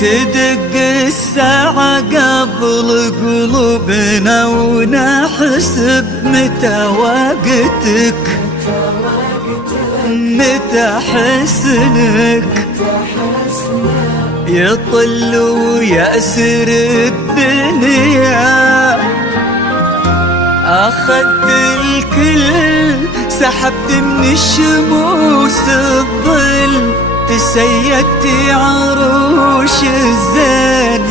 تدق الساعة قبل قلوبنا ونحسب متى وقتك، متى حسنك يطل ويأسر الدنيا. أخذت الكل سحبت من الشموس الظل، تسيدتي عروش الزين،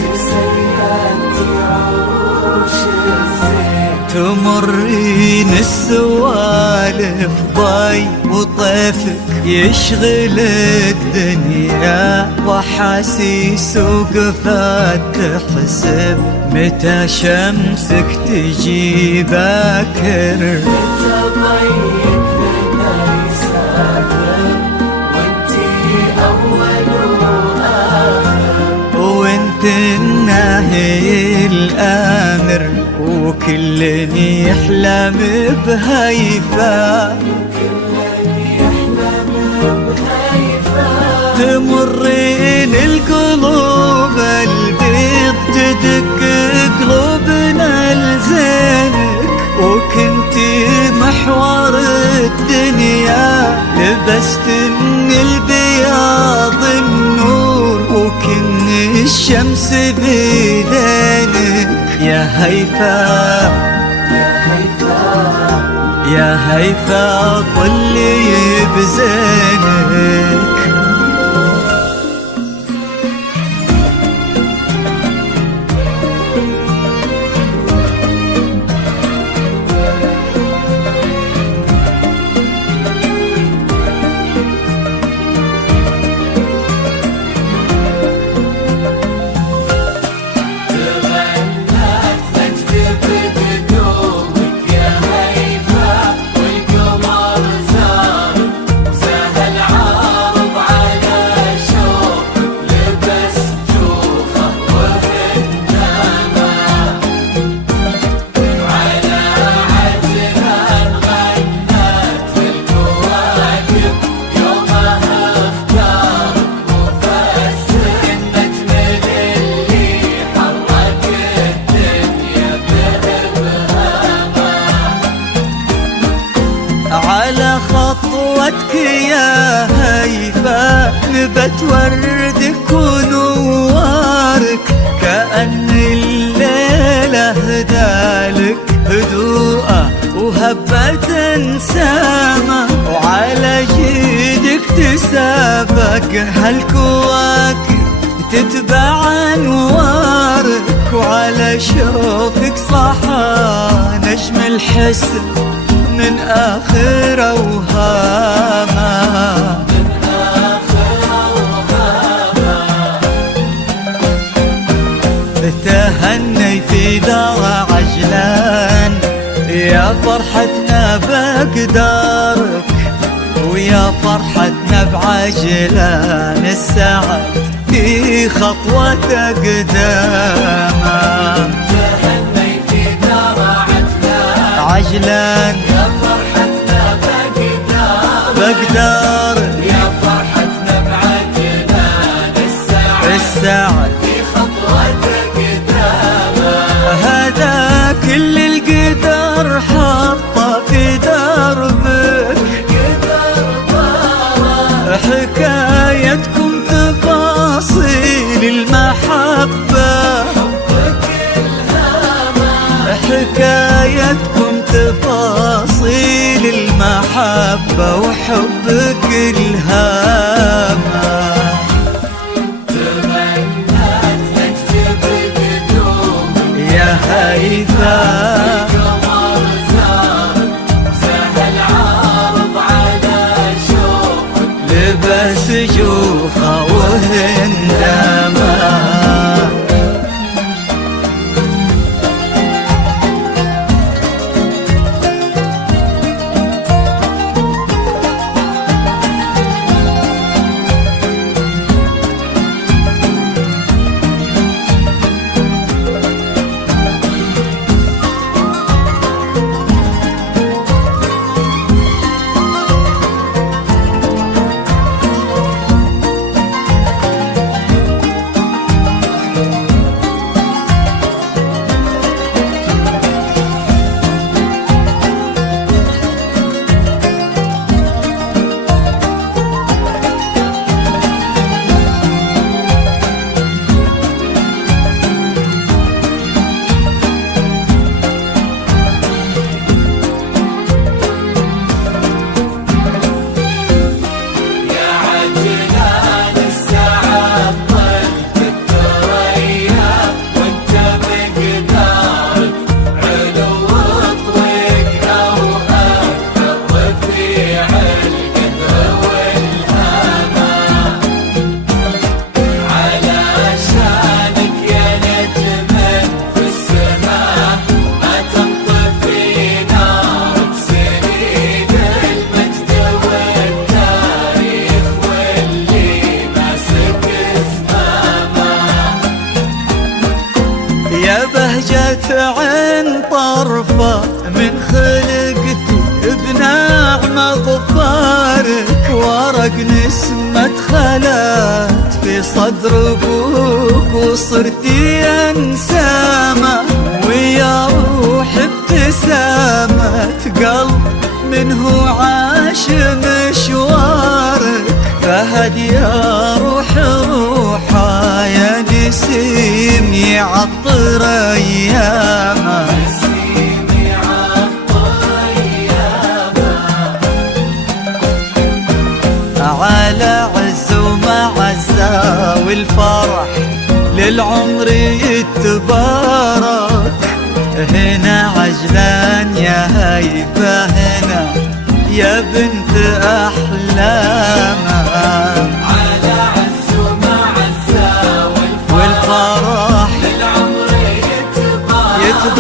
تمرين السوالف ضي وطيفك يشغل الدنيا، وحاسيس وقفات تحسب متى شمسك تجي باكر، متى ضيق لنا يسافر وانتي أول وآخر، وانت الناهي الآمر وكل يحلم بهيفا، تمرين القلوب البيض تدق قلوبنا لزينك، وكنتي محور الدنيا لبست من البياض النور، وكن الشمس بيدينك يا هيفا، يا هيفا طلي بزينك. على خطوتك يا هيفا نبت وردك ونوارك، كأن الليلة هدالك هدوءة وهبة سامة، وعلى جيدك تسابق هالكواكب تتبع انوارك، وعلى شوفك صحى نجم الحسن من آخر أوهامه، من آخر أوهامه، تهني في دار عجلان يا فرحتنا بقدارك، ويا فرحتنا بعجلان السعد في خطوة قدامه، تهني في دار عجلان يا فرحتنا بقدار، يا فرحتنا بعجلان السعد في خطوة قدامه، هذا كل القدر حطه في دربك، حكايتكم تفاصيل المحبة، حكايتكم تفاصيل المحبة وحبك الهامة، تمنت نكتب بدون يا هيفا القمر زار، سهل صدر ابوك وصرت انسامه، ويا روح ابتسامة قلب منه عاش مشوارك. فهد يا روح روحه يا نسيم يعطر ايامه، على عز ومعزة والفرح للعمر يتبارك. هنا عجلان يا هيفا هنا يا بنت أحلامها، على عز ومعزة والفرح للعمر يتبارك.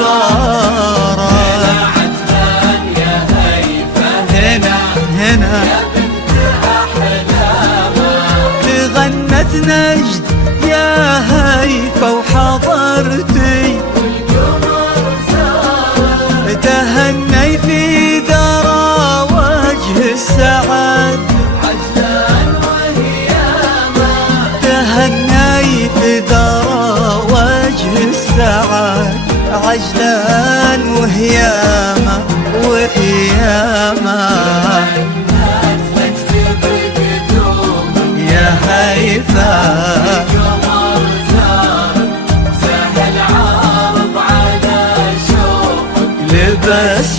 هنا عجلان يا هيفا هنا يا بنت أحلامها، تغنت نجد يا هيفا وحضرتي، والقمر زار تهني في درى وجه السعد. عجلان وهياما، تهني في درى وجه السعد، عجلان وهياما وهياما. نجد بقدوم يا هيفا القمر زار، سهل عارض على شوفك لبس